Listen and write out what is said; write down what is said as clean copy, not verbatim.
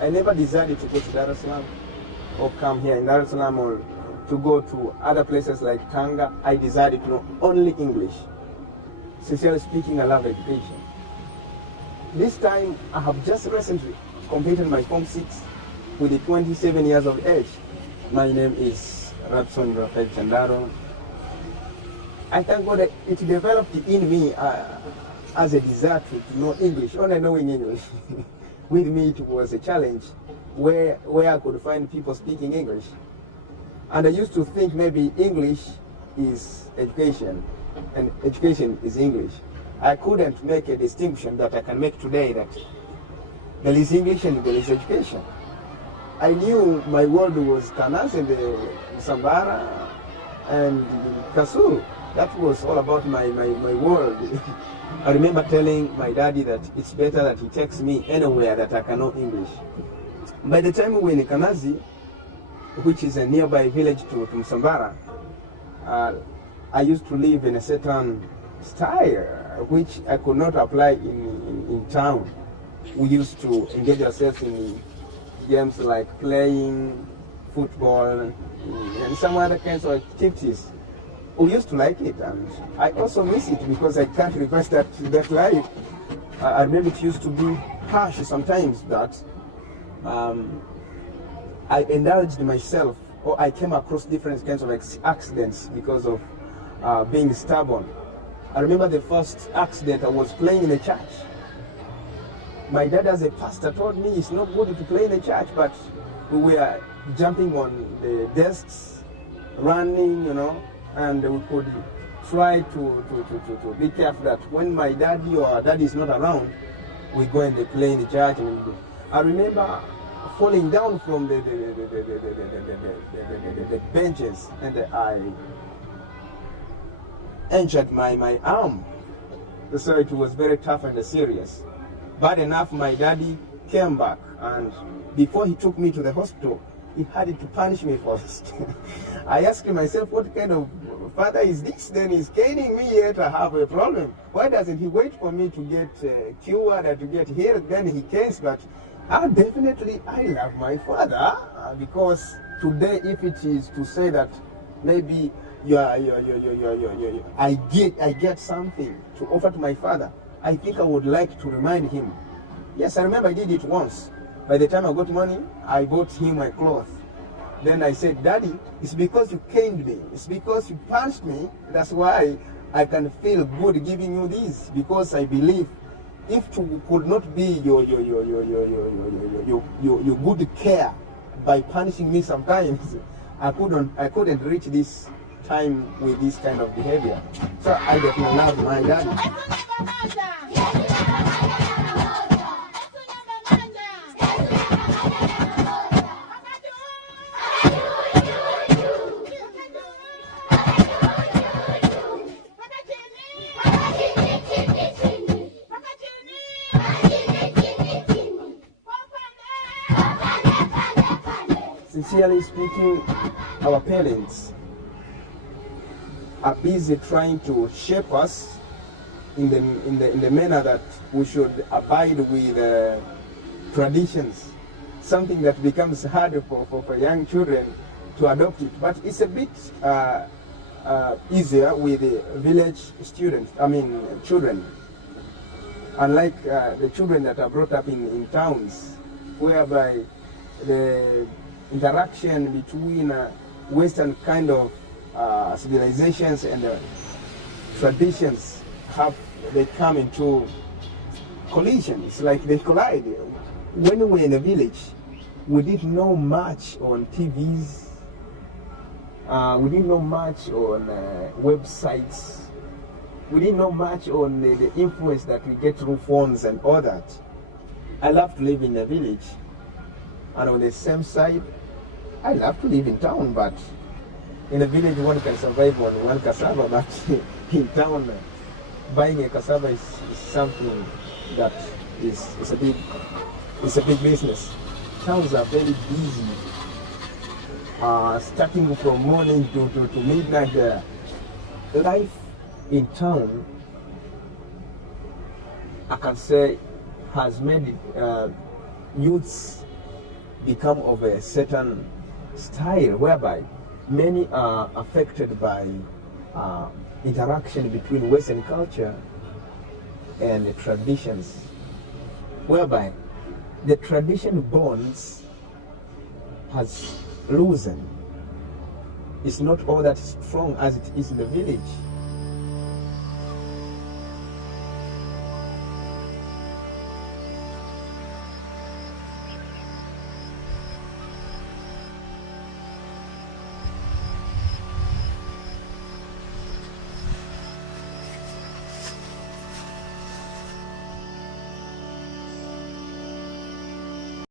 I never decided to go to Dar es Salaam or come here in Dar es Salaam or to go to other places like Tanga. I decided to know only English. Sincerely speaking, I love education. This time, I have just recently completed my Form 6 with the 27 years of age. My name is Rapson Rafael Chandaro. I thank God that it developed in me as a desire to know English, only knowing English. With me, it was a challenge where I could find people speaking English. And I used to think maybe English is education, and education is English. I couldn't make a distinction that I can make today that there is English and there is education. I knew my world was Kanas and Sambara and Kasulu. That was all about my world. I remember telling my daddy that it's better that he takes me anywhere that I can know English. By the time we were in Kanazi, which is a nearby village to Msambara, I used to live in a certain style which I could not apply in town. We used to engage ourselves in games like playing football and some other kinds of activities. We used to like it, and I also miss it because I can't reverse that life. I remember it used to be harsh sometimes that I indulged myself, or I came across different kinds of accidents because of being stubborn. I remember the first accident, I was playing in a church. My dad as a pastor told me it's not good to play in a church, but we were jumping on the desks, running, and we could try to be careful that when my daddy or our daddy is not around, we go and play in the church. I remember falling down from the benches, and I injured my arm. So it was very tough and serious. Bad enough, my daddy came back, and before he took me to the hospital, he had to punish me first. I asked myself, what kind of father is this? Then he's caning me yet I have a problem. Why doesn't he wait for me to get cured or to get healed? Then he canes, but definitely I love my father, because today, if it is to say that maybe I get something to offer to my father, I think I would like to remind him. Yes, I remember I did it once. By the time I got money, I bought him my clothes. Then I said, Daddy, it's because you caned me. It's because you punched me. That's why I can feel good giving you this. Because I believe if you could not be your good care by punishing me sometimes, I couldn't reach this time with this kind of behavior. So I definitely love my daddy. Sincerely speaking, our parents are busy trying to shape us in the manner that we should abide with traditions, something that becomes hard for young children to adopt it. But it's a bit easier with the village children, unlike the children that are brought up in towns, whereby the interaction between Western kind of civilizations and traditions they come into collision. It's like they collide. When we were in the village, we didn't know much on TVs. We didn't know much on websites. We didn't know much on the influence that we get through phones and all that. I love to live in the village. And on the same side, I love to live in town, but in the village one can survive on one cassava, but in town, buying a cassava is something that is a big business. Towns are very busy, starting from morning to midnight. Life in town, I can say, has made youths become of a certain style whereby many are affected by interaction between Western culture and the traditions, whereby the tradition bonds has loosened. It's not all that strong as it is in the village.